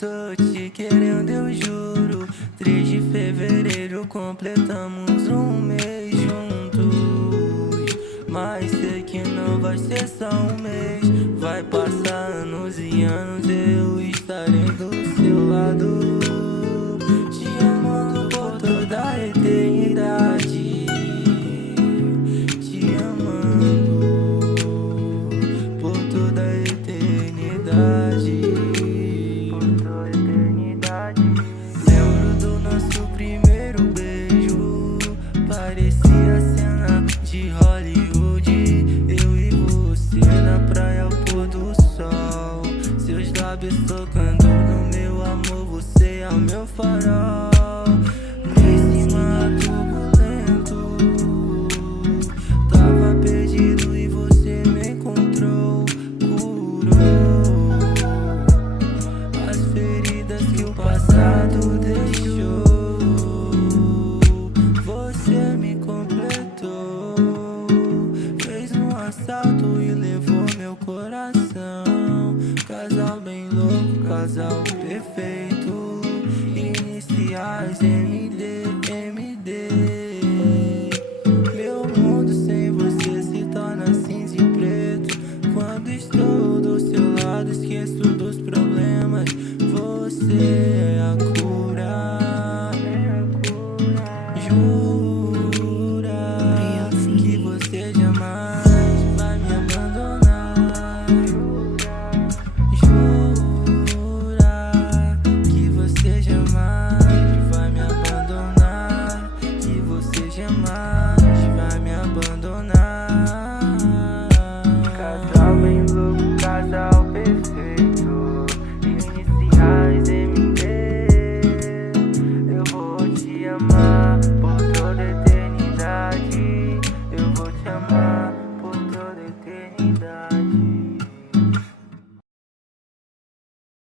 Tô te querendo, eu juro. 3 de fevereiro completamos um mês juntos. Mas sei que não vai ser só um mês. Vai passar anos e anos, eu estarei do seu lado, te amando por toda a eternidade. Te amando por toda a eternidade. Lembro do nosso primeiro beijo, parecia cena de Hollywood. Eu e você na praia ao pôr do sol, seus lábios tocando no meu amor, você é o meu farol. Nesse mar turbulento, tava perdido e você me encontrou, curou as feridas que o passado deixou. Você me completou, fez um assalto e levou meu coração. Casal bem louco, casal perfeito, iniciais em